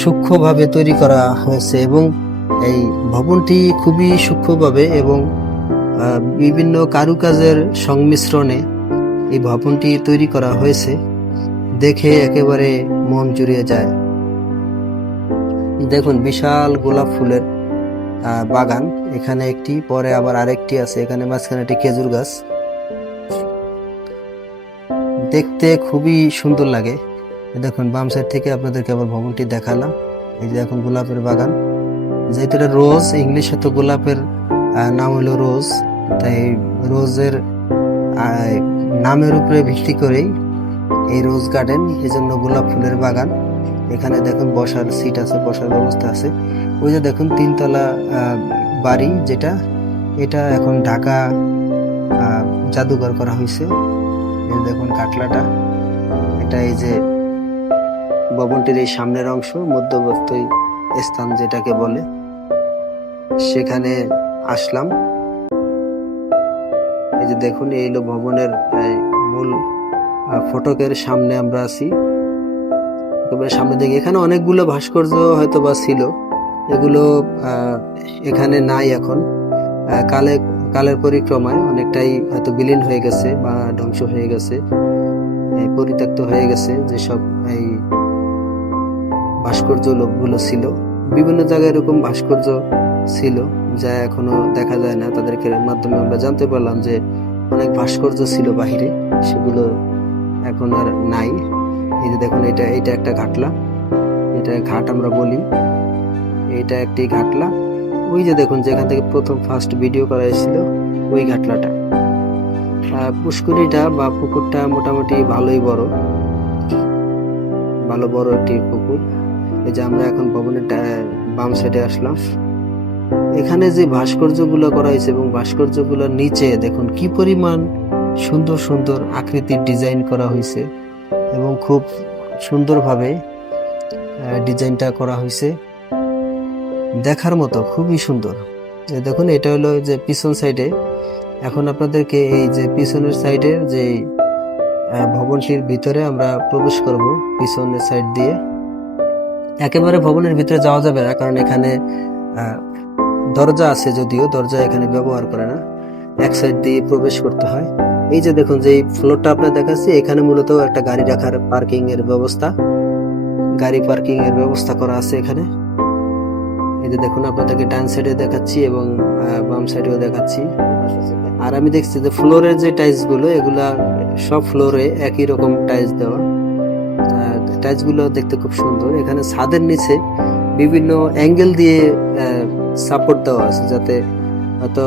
সূক্ষ্মভাবে তৈরি করা হয়েছে। এবং এই ভবনটি খুবই সূক্ষ্মভাবে এবং বিভিন্ন কারুকাজের সংমিশ্রণে এই ভবনটি তৈরি করা হয়েছে, দেখে একেবারে মন জুড়িয়ে যায়। দেখুন বিশাল গোলাপ ফুলের বাগান, এখানে একটি, পরে আবার আরেকটি আছে, এখানে মাঝখানে একটি খেজুর গাছ, দেখতে খুবই সুন্দর লাগে। দেখুন বাম সাইড থেকে আপনাদেরকে আবার ভবনটি দেখালাম। এই যে এখন গোলাপের বাগান, যেহেতু এটা রোজ, ইংলিশে তো গোলাপের নাম হলো রোজ, তাই রোজের নামের উপরে ভিত্তি করেই এই রোজ গার্ডেন, এই জন্য গোলাপ ফুলের বাগান। এখানে দেখুন বসার সিট আছে, বসার ব্যবস্থা আছে। ওই যে দেখুন তিনতলা বাড়ি, যেটা এটা এখন ঢাকা জাদুঘর করা হয়েছে। এই দেখুন কাটলাটা, এটা এই যে ভবনটির এই সামনের অংশ, মধ্যবর্তী স্থান যেটাকে বলে, সেখানে আসলাম। এই যে দেখুন এই হলো ভবনের মূল ফটকের সামনে আমরা আছি, একেবারে সামনে দিকে। এখানে অনেকগুলো ভাস্কর্য হয়তো বা ছিল, এগুলো এখানে নাই এখন। কালের পরিক্রমায় অনেকটাই হয়তো বিলীন হয়ে গেছে বা ধ্বংস হয়ে গেছে, পরিত্যক্ত হয়ে গেছে। যেসব এই ভাস্কর্য লোকগুলো ছিল, বিভিন্ন জায়গায় এরকম ভাস্কর্য ছিল যা এখনো দেখা যায় না। তাদেরকে মাধ্যমে আমরা জানতে পারলাম যে অনেক ভাস্কর্য ছিল বাহিরে, সেগুলো এখন আর নাই। এই যে দেখুন এটা একটা ঘাটলা, এটা ঘাট আমরা বলি, এটা একটি ঘাটলা। ওই যে দেখুন যেখান থেকে প্রথম ফার্স্ট ভিডিও করা হয়েছিল, ওই ঘাটলাটা। পুষ্করিটা বা পুকুরটা মোটামুটি ভালোই বড়, ভালো বড় একটি পুকুর। এই যে আমরা এখন ভবনের বাম সাইডে আসলাম। এখানে যে ভাস্কর্যগুলো করা হয়েছে এবং ভাস্কর্যগুলোর নিচে দেখুন কি পরিমাণ সুন্দর সুন্দর আকৃতির ডিজাইন করা হয়েছে, এবং খুব সুন্দরভাবে ডিজাইনটা করা হয়েছে, দেখার মতো খুবই সুন্দর। এই দেখুন এটা হলো যে পিছন সাইডে। এখন আপনাদেরকে এই যে পিছনের সাইডের যে ভবনটির ভিতরে আমরা প্রবেশ করব পিছনের সাইড দিয়ে। একেবারে ভবনের ভিতরে যাওয়া যাবে না, কারণ এখানে দরজা আছে, যদিও দরজা এখানে ব্যবহার করে না, এক সাইড দিয়ে প্রবেশ করতে হয়। এই যে দেখুন যে ফ্লোরটা আপনার দেখাচ্ছি, এখানে মূলত একটা গাড়ি রাখার পার্কিং এর ব্যবস্থা, গাড়ি পার্কিং এর ব্যবস্থা করা আছে এখানে। এই যে দেখুন আপনাদেরকে ডান সাইডে দেখাচ্ছি এবং বাম সাইডেও দেখাচ্ছি। আর আমি দেখছি যে ফ্লোরের যে টাইলস গুলো, এগুলা সব ফ্লোরে একই রকম টাইলস দেওয়া। টাইলস গুলো দেখতে খুব সুন্দর। এখানে ছাদের নিচে বিভিন্ন অ্যাঙ্গেল দিয়ে সাপোর্ট দেওয়া আছে, যাতে হয়তো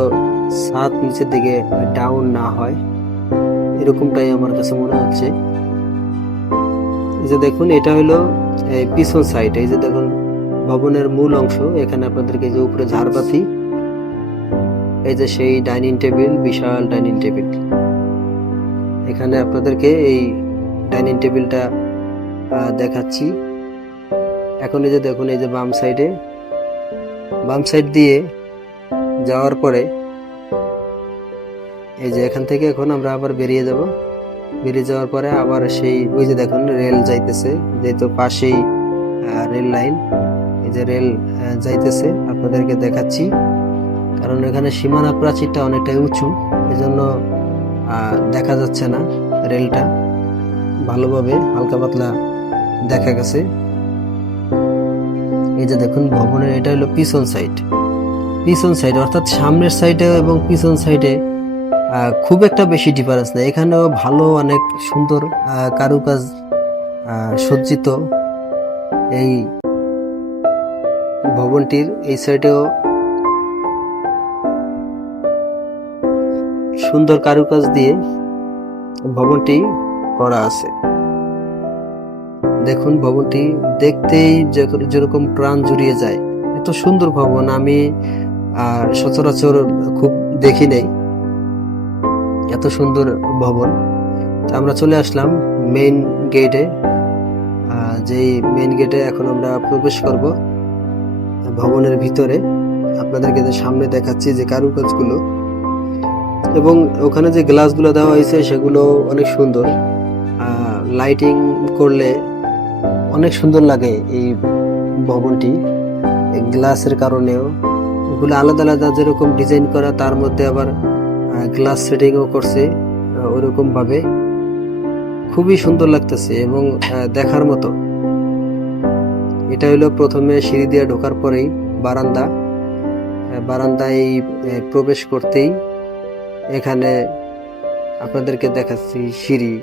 ছাদ নিচের দিকে ডাউন না হয়, এরকমটাই আমার কাছে মনে হচ্ছে। এই যে দেখুন এটা হলো পিছন সাইড। এই যে দেখুন ভবনের মূল অংশ। এখানে আপনাদেরকে যে উপরে ঝাড়বাতি, এই যে সেই ডাইনিং টেবিল, বিশাল ডাইনিং টেবিল। এখানে আপনাদেরকে এই ডাইনিং টেবিলটা দেখাচ্ছি। এখন এই যে দেখুন এই যে বাম সাইড দিয়ে যাওয়ার পরে এই যে এখান থেকে এখন আমরা আবার বেরিয়ে যাওয়ার পরে আবার সেই ওই যে দেখুন রেল যাইতেছে, যেহেতু পাশেই রেল লাইন, এই যে রেল যাইতেছে আপনাদেরকে দেখাচ্ছি। কারণ এখানে সীমানা প্রাচীরটা অনেকটাই উঁচু, এজন্য দেখা যাচ্ছে না রেলটা ভালোভাবে, হালকা পাতলা দেখা গেছে। এই যে দেখুন ভবনের এটা হলো পিছন সাইড, অর্থাৎ সামনের সাইডে এবং পিছন সাইডে খুব একটা বেশি ডিফারেন্স নেই। এখানেও ভালো, অনেক সুন্দর কারুকাজ সজ্জিত এই ভবনটির। এই সাইডেও সুন্দর কারুকাজ দিয়ে ভবনটি করা আছে। দেখুন ভবনটি দেখতেই যেরকম প্রাণ জুড়িয়ে যায়, এত সুন্দর ভবন আমি সচরাচর খুব দেখি নাই, এত সুন্দর ভবন। আমরা চলে আসলাম মেইন গেটে। যেই মেইন গেটে এখন আমরা প্রবেশ করব ভবনের ভিতরে। আপনাদেরকে যে সামনে দেখাচ্ছি যে কারুকাজগুলো, এবং ওখানে যে গ্লাসগুলো দেওয়া হয়েছে সেগুলো অনেক সুন্দর। লাইটিং করলে অনেক সুন্দর লাগে এই ভবনটি, এই গ্লাসের কারণেও। ওগুলো আলাদা আলাদা যেরকম ডিজাইন করা, তার মধ্যে আবার গ্লাস সেটিংও করছে ওরকম ভাবে, খুবই সুন্দর লাগতেছে এবং দেখার মতো। এটা হলো প্রথমে সিঁড়ি দিয়ে ঢোকার পরেই বারান্দায় প্রবেশ করতেই এখানে আপনাদেরকে দেখাচ্ছি সিঁড়ি,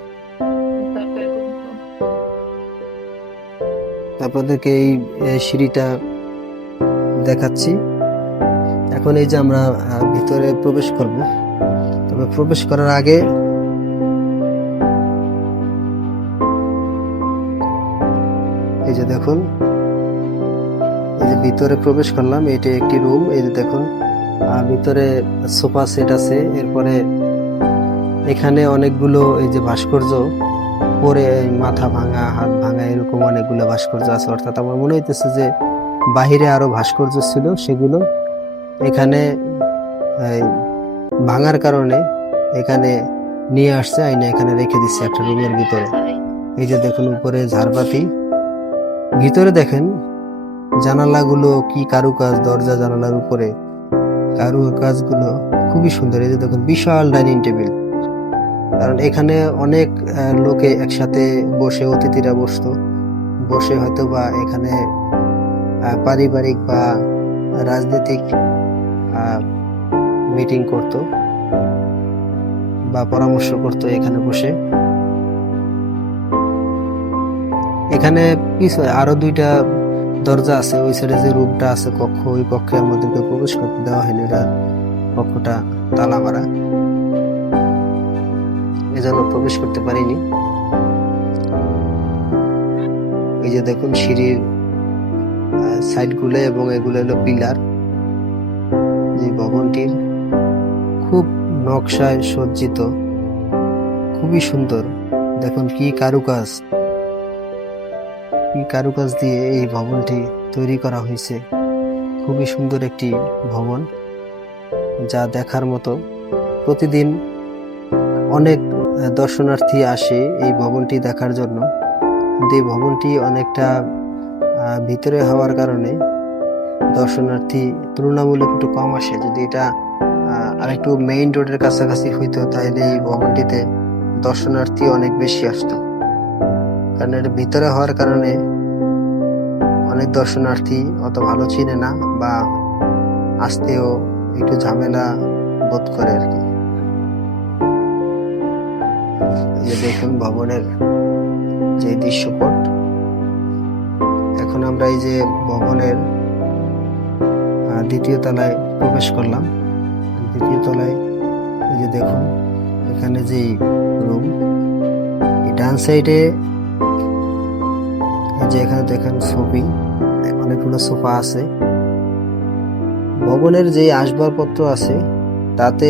আপনাদেরকে এই সিঁড়িটা দেখাচ্ছি। এখন এই যে আমরা ভিতরে প্রবেশ করব, তবে প্রবেশ করার আগে এই যে দেখুন, এই যে ভিতরে প্রবেশ করলাম, এটা একটি রুম। এই যে দেখুন ভিতরে সোফা সেট আছে, এরপরে এখানে অনেকগুলো এই যে ভাস্কর্য পরে, মাথা ভাঙা, হাত ভাঙা, এরকম অনেকগুলো ভাস্কর্য আছে। অর্থাৎ আমার মনে হইতেছে যে বাহিরে আরো ভাস্কর্য ছিল, সেগুলো এখানে ভাঙার কারণে এখানে নিয়ে আসছে, আইনা এখানে রেখে দিচ্ছে একটা রুমের ভিতরে। এই যে দেখুন উপরে ঝাড়বাতি, ভিতরে দেখেন জানালাগুলো কি কারুকাজ, দরজা জানালার উপরে কারুকাজগুলো খুবই সুন্দর। এই যে দেখুন বিশাল ডাইনিং টেবিল, কারণ এখানে অনেক লোকে একসাথে বসে, অতিথিরা বসে হয়তো বা এখানে পারিবারিক বা রাজনৈতিক মিটিং করত বা পরামর্শ করত এখানে বসে। এখানে আরো দুইটা দরজা আছে, ওই সাইডে যে রুমটা আছে কক্ষ, ওই কক্ষে আমাদেরকে প্রবেশ করতে দেওয়া হয়নি, এটা কক্ষটা তালা মারা, এজন্য প্রবেশ করতে পারিনি। এই যে দেখুন সিঁড়ির সাইড গুলো এবং এগুলো হলো পিলার। যে ভবনটির খুব নকশায় সজ্জিত, খুবই সুন্দর। দেখুন কি কারুকাজ দিয়ে এই ভবনটি তৈরি করা হয়েছে, খুবই সুন্দর একটি ভবন। যা দেখার মতো। প্রতিদিন অনেক দর্শনার্থী আসে এই ভবনটি দেখার জন্য, কিন্তু এই ভবনটি অনেকটা ভিতরে হওয়ার কারণে দর্শনার্থী তুলনামূলক একটু কম আসে। যদি এটা আরেকটু মেইন রোডের কাছাকাছি হইতো তাহলে এই ভবনটিতে দর্শনার্থী অনেক বেশি আসতো, কারণ এটা ভিতরে হওয়ার কারণে অনেক দর্শনার্থী অত ভালো চিনে না বা আসতেও একটু ঝামেলা বোধ করে আর কি। এই যে দেখুন ভবনের যে দৃশ্যপট। এখন আমরা এই যে ভবনের দ্বিতীয় তলায় প্রবেশ করলাম। দ্বিতীয় তলায় এই যে দেখুন এখানে যে রুম, এই ডান সাইডে যে এখানে দেখেন ছবি, অনেকগুলো সোফা আছে। ভবনের যে আসবাবপত্র আছে তাতে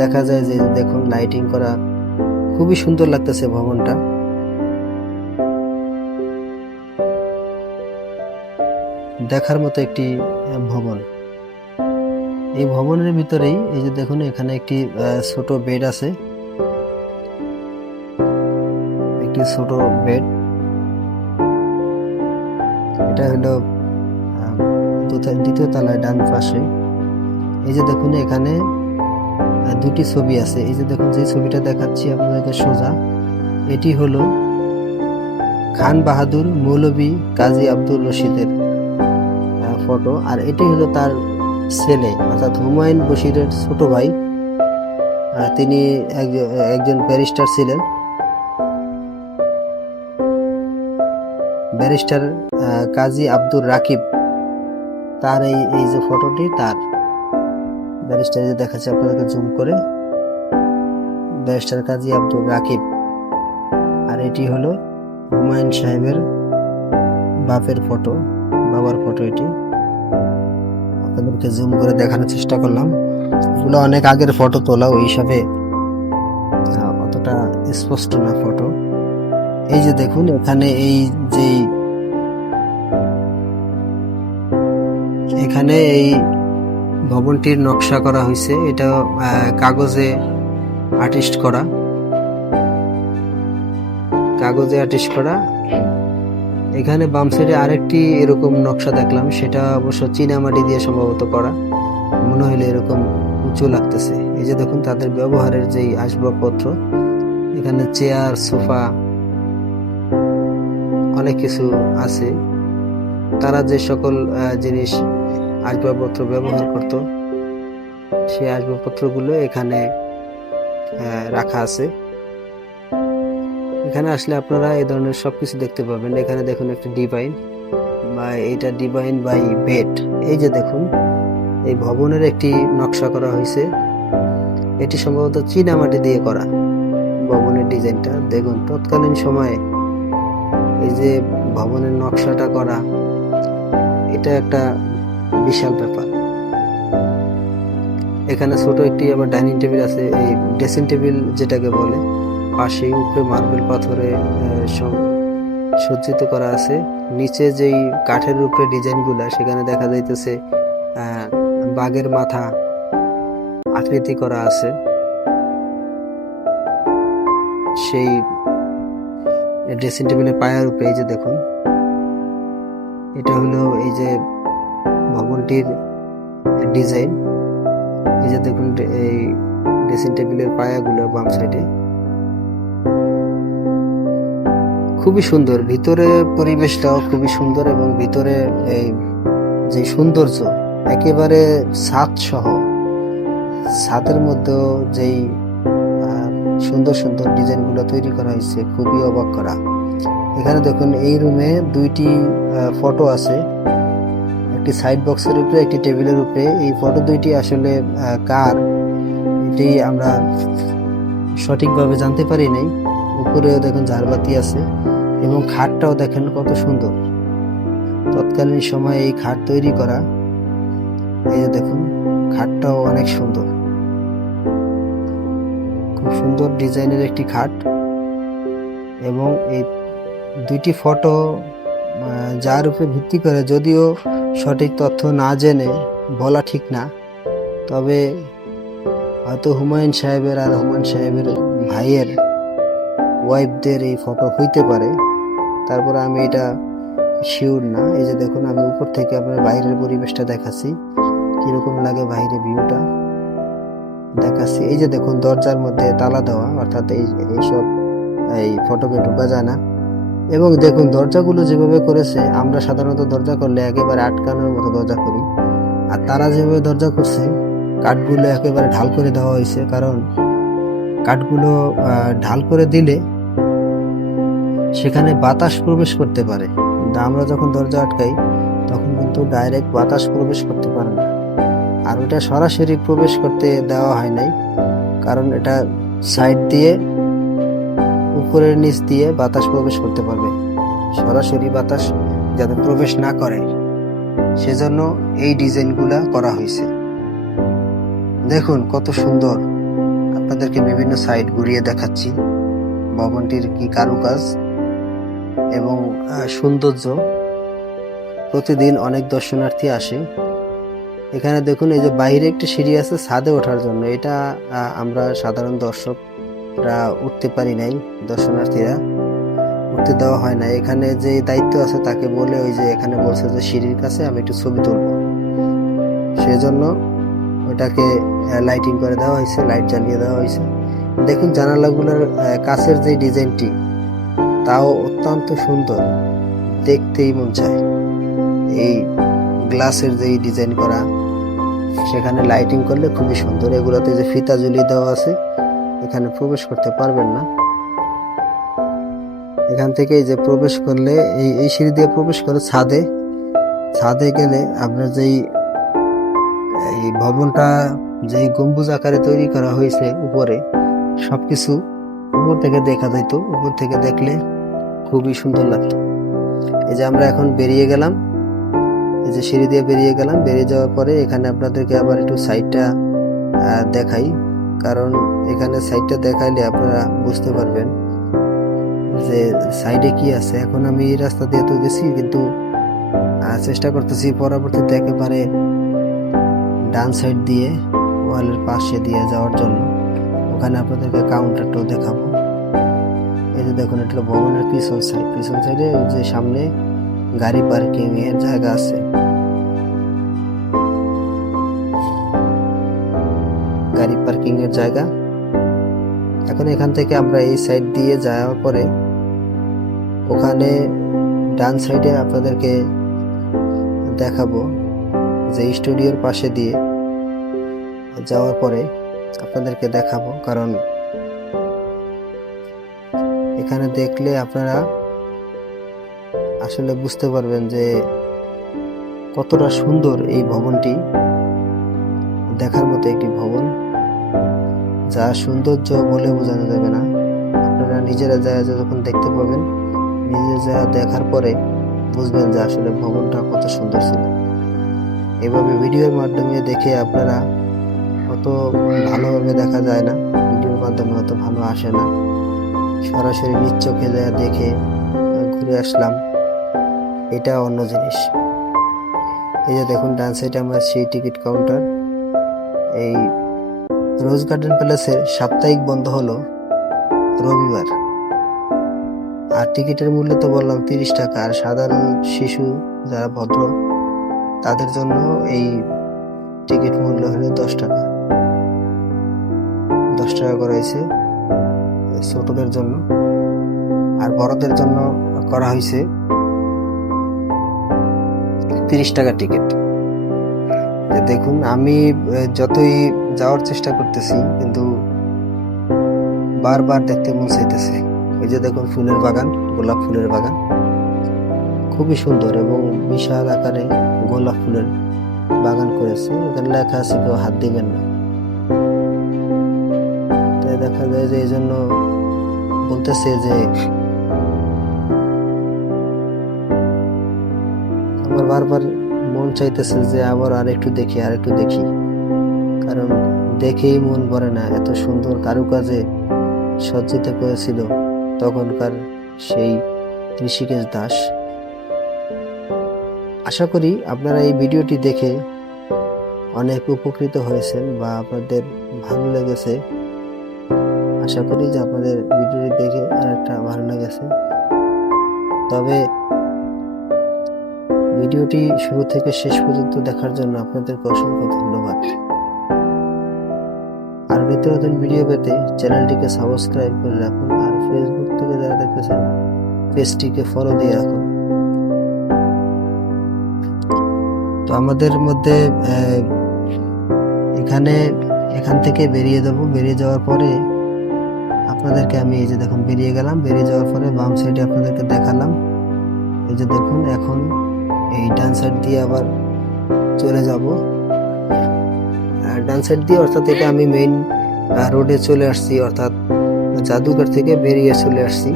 দেখা যায় যে দেখুন লাইটিং করা, খুবই সুন্দর লাগতেছে ভবনটা। দেখার মতো একটি ভবন। এই ভবনের ভিতরেই এই যে দেখুন এখানে একটি ছোট বেড আছে, একটি ছোট বেড। এটা হলো দ্বিতীয় তলায় ডান পাশে। এই যে দেখুন এখানে দুটি ছবি আছে। এই যে দেখুন যে ছবিটা দেখাচ্ছি আপনাদেরকে সোজা, এটি হলো খান বাহাদুর মৌলভী কাজী আব্দুর রশিদের ফটো, আর এটি হলো তার ছেলে অর্থাৎ হুমায়ুন বশিরের ছোট ভাই। তিনি একজন ব্যারিস্টার ছিলেন। ব্যারিস্টার কাজী আব্দুর রাকিব, তার এই যে ফটোটি তার। ব্যারিস্টার যে দেখাচ্ছে আপনাদেরকে জুম করে, ব্যারিস্টার কাজী আব্দুর রাকিব। আর এটি হলো হুমায়ুন সাহেবের বাপের ফটো, বাবার ফটো। এটি আপনাদেরকে জুম করে দেখানোর চেষ্টা করলাম। এগুলো অনেক আগের ফটো তোলা, ওই হিসাবে অতটা স্পষ্ট না ফটো। এই যে দেখুন এখানে এখানে এই ভবনটির নকশা করা হয়েছে। এটা কাগজে আর্টিস্ট করা, এখানে বাম সাইডে আরেকটি এরকম নকশা দেখলাম, সেটা অবশ্য চীনামাটি দিয়ে সম্ভবত করা, মনে হইলে এরকম উঁচু লাগতেছে। এই যে দেখুন তাদের ব্যবহারের যেই আসবাবপত্র, এখানে চেয়ার, সোফা, অনেক কিছু আছে। তারা যে সকল জিনিস আসবাবপত্র ব্যবহার করত, সেই আসবাবপত্রগুলো এখানে রাখা আছে। এখানে আসলে আপনারা এই ধরনের সবকিছু দেখতে পাবেন। এখানে দেখুন একটা ডিভাইন, বা এইটা ডিভাইন বাই বেড। এই যে দেখুন এই ভবনের একটি নকশা করা হয়েছে, এটি সম্ভবত চীনামাটি দিয়ে করা। ভবনের ডিজাইনটা দেখুন, তৎকালীন সময়ে এই যে ভবনের নকশাটা করা, এটা একটা বিশাল ব্যাপার। এখানে ছোট একটি আবার ডাইনিং টেবিল আছে, এই ড্রেসিং টেবিল যেটাকে বলে। পাশে উপরে মার্বেল পাথরে সজ্জিত করা আছে। নিচে যেই কাঠের উপরে ডিজাইন গুলা, সেখানে দেখা যাইতেছে বাঘের মাথা আকৃতি করা আছে। সেই ড্রেসিং টেবিলের পায়ার উপরে এই যে দেখুন, এটা হলো এই যে ভবনটির ডিজাইন। এই যে দেখুন এই ড্রেসিং টেবিলের পায়াগুলো বাম সাইডে, খুবই সুন্দর। ভিতরে পরিবেশটাও খুবই সুন্দর, এবং ভিতরে এই যে সৌন্দর্য, একেবারে ছাদ সহ, ছাদের মধ্যেও যেই সুন্দর সুন্দর ডিজাইনগুলো তৈরি করা হয়েছে, খুবই অবাক করা। এখানে দেখুন এই রুমে দুইটি ফটো আছে, একটি সাইড বক্সের উপরে, একটি টেবিলের উপরে। এই ফটো দুইটি আসলে কার, এটি আমরা সঠিকভাবে জানতে পারি নাই। উপরেও দেখুন ঝাড়বাতি আছে, এবং খাটটাও দেখেন কত সুন্দর। তৎকালীন সময়ে এই খাট তৈরি করা। এই যে দেখুন খাটটাও অনেক সুন্দর, খুব সুন্দর ডিজাইনের একটি খাট। এবং এই দুইটি ফটো যার উপরে ভিত্তি করে, যদিও সঠিক তথ্য না জেনে বলা ঠিক না, তবে হয়তো হুমায়ুন সাহেবের আর হুমায়ুন সাহেবের ভাইয়ের ওয়াইফদের এই ফটো হইতে পারে, তারপরে আমি এটা শিওর না। এই যে দেখুন, আমি উপর থেকে আপনার বাইরের পরিবেশটা দেখাচ্ছি, কিরকম লাগে বাইরের ভিউটা দেখাচ্ছি। এই যে দেখুন, দরজার মধ্যে তালা দেওয়া, অর্থাৎ এইসব এই ফটোকে ঢোকা যায় না। এবং দেখুন দরজাগুলো যেভাবে করেছে, আমরা সাধারণত দরজা করলে একেবারে আটকানোর মতো দরজা করি, আর তারা যেভাবে দরজা করছে, কাঠগুলো একেবারে ঢাল করে দেওয়া হয়েছে। কারণ কাঠগুলো ঢাল করে দিলে সেখানে বাতাস প্রবেশ করতে পারে, কিন্তু আমরা যখন দরজা আটকাই তখন কিন্তু ডাইরেক্ট বাতাস প্রবেশ করতে পারে না। আর ওটা সরাসরি প্রবেশ করতে দেওয়া হয় নাই, কারণ এটা সাইড দিয়ে উপরের নিচ দিয়ে বাতাস প্রবেশ করতে পারবে, সরাসরি বাতাস যাতে প্রবেশ না করে, সেজন্য এই ডিজাইনগুলা করা হয়েছে। দেখুন কত সুন্দর, আপনাদেরকে বিভিন্ন সাইড ঘুরিয়ে দেখাচ্ছি ভবনটির কি কারুকাজ এবং সৌন্দর্য। প্রতিদিন অনেক দর্শনার্থী আসে এখানে। দেখুন এই যে বাইরে একটি সিঁড়ি আছে ছাদে ওঠার জন্য, এটা আমরা সাধারণ দর্শকরা উঠতে পারি নাই, দর্শনার্থীরা উঠতে দেওয়া হয় না। এখানে যে দায়িত্ব আছে তাকে বলে, ওই যে এখানে বলছে যে সিঁড়ির কাছে আমি একটু ছবি তুলবো, সেজন্য ওটাকে লাইটিং করে দেওয়া হয়েছে, লাইট জ্বালিয়ে দেওয়া হয়েছে। দেখুন জানালাগুলোর কাছের যে ডিজাইনটি, তাও অত্যন্ত সুন্দর, দেখতেই মন চায়। এই গ্লাসের যে ডিজাইন করা, সেখানে লাইটিং করলে খুবই সুন্দর। এগুলোতে যে ফিতা ঝুলিয়ে দেওয়া আছে, এখানে প্রবেশ করতে পারবেন না। এখান থেকে এই যে প্রবেশ করলে, এই সিঁড়ি দিয়ে প্রবেশ করে ছাদে গেলে আপনার যেই এই ভবনটা যেই গম্বুজ আকারে তৈরি করা হয়েছে, উপরে সবকিছু উপর থেকে দেখা যেত। উপর থেকে দেখলে খুবই সুন্দর লাগতো। এই যে আমরা এখন বেরিয়ে গেলাম, এই যে সিঁড়ি দিয়ে বেরিয়ে গেলাম। বেরিয়ে যাওয়ার পরে এখানে আপনাদেরকে আবার একটু সাইডটা দেখাই, কারণ এখানে সাইডটা দেখাইলে আপনারা বুঝতে পারবেন যে সাইডে কি আছে। এখন আমি এই রাস্তা দিয়ে তো গেছি, কিন্তু চেষ্টা করতেছি পরবর্তীতে একেবারে ডান সাইড দিয়ে ওয়ালের পাশে দিয়ে যাওয়ার জন্য। ওখানে আপনাদেরকে কাউন্টারটাও দেখাবো। এই যে দেখুন, এটা ভবনের পিছন সাইডে যে সামনে গাড়ি পার্কিং এর জায়গা আছে, গাড়ি পার্কিং এর জায়গা। এখন এখান থেকে আমরা এই সাইড দিয়ে যাওয়ার পরে ওখানে ডান সাইডে আপনাদেরকে দেখাবো যে স্টুডিওর পাশে দিয়ে যাওয়ার পরে আপনাদেরকে দেখাবো, কারণ এখানে দেখলে আপনারা আসলে বুঝতে পারবেন যে কতটা সুন্দর এই ভবনটি। দেখার মতো একটি ভবন, যা সৌন্দর্য বলে বোঝানো যাবে না। আপনারা নিজেরা যখন দেখতে পাবেন, নিজেরা দেখার পরে বুঝবেন যে আসলে ভবনটা কত সুন্দর ছিল। এভাবে ভিডিওর মাধ্যমে দেখে আপনারা অত ভালোভাবে দেখা যায় না, ভিডিওর মাধ্যমে অত ভালো আসে না। সরাসরি নিজ চোখে যা দেখে ঘুরে আসলাম, এটা অন্য জিনিস। এই যে দেখুন ডান সাইডে আমার সেই টিকিট কাউন্টার। এই রোজ গার্ডেন প্যালেসের সাপ্তাহিক বন্ধ হলো রবিবার, আর টিকিটের মূল্য তো বললাম 30 টাকা। আর সাধারণ শিশু যারা ভদ্র, তাদের জন্য এই টিকিট মূল্য হলো 10 টাকা। 10 টাকা করা হয়েছে ছোটদের জন্য, আর বড়দের জন্য করা হয়েছে 30 টাকা টিকিট। দেখুন আমি যতই যাওয়ার চেষ্টা করতেছি, কিন্তু বারবার দেখতে মন চাইতেছে। এই যে দেখুন ফুলের বাগান, গোলাপ ফুলের বাগান খুবই সুন্দর এবং বিশাল আকারে গোলাপ ফুলের বাগান করেছে। এখানে লেখা আছে কেউ হাত দিবেন না, তাই দেখা যায় যে এই জন্য বলতেছে যে আমার বারবার মন চাইতেছে যে আবার আরেকটু দেখি, কারণ দেখেই মন ভরে না। এত সুন্দর কারুকাজে সজ্জিত করেছিল তখনকার সেই ঋষিকেশ দাস। আশা করি আপনারা এই ভিডিওটি দেখে অনেক উপকৃত হয়েছেন বা আপনাদের ভালো লেগেছে। আশা করি যে আপনাদের ভিডিওটি দেখে অনেকটা ভালো লেগেছে। তবে ভিডিওটি শুরু থেকে শেষ পর্যন্ত দেখার জন্য আপনাদেরকে অসংখ্য ধন্যবাদ। আর নিত্য নতুন ভিডিও পেতে চ্যানেলটিকে সাবস্ক্রাইব করে রাখুন, আর ফেসবুক থেকে যারা দেখতেছেন পেজটিকে ফলো দিয়ে রাখুন। তো আমাদের মধ্যে এখান থেকে বেরিয়ে যাব। বেরিয়ে যাওয়ার পরে আপনাদেরকে আমি এই যে দেখুন বেরিয়ে গেলাম। বেরিয়ে যাওয়ার পরে বাম সাইডে আপনাদেরকে দেখালাম, এই যে দেখুন এখন এই ডান সাইড দিয়ে আবার চলে যাব। ডান সাইড দিয়ে অর্থাৎ এটা আমি মেইন রোডে চলে আসছি, অর্থাৎ জাদুঘর থেকে বেরিয়ে চলে আসছি।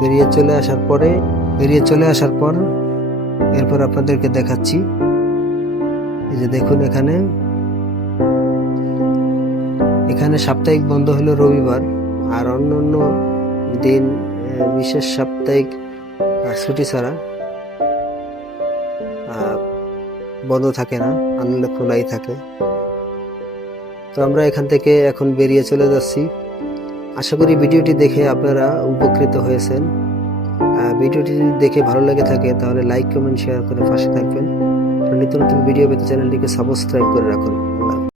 বেরিয়ে চলে আসার পর এরপর আপনাদেরকে দেখাচ্ছি, এই যে দেখুন এখানে সাপ্তাহিক বন্ধ হলো রবিবার, আর অন্য দিন বিশেষ সাপ্তাহিক ছুটি ছাড়া বন্ধ থাকে না, আনলে খোলাই থাকে। তো আমরা এখান থেকে এখন বেরিয়ে চলে যাচ্ছি। আশা করি ভিডিওটি দেখে আপনারা উপকৃত হয়েছেন। ভিডিওটি যদি দেখে ভালো লেগে থাকে তাহলে লাইক, কমেন্ট, শেয়ার করে পাশে থাকবেন। নিত্য নতুন ভিডিও পেতে চ্যানেলটিকে সাবস্ক্রাইব করে রাখুন।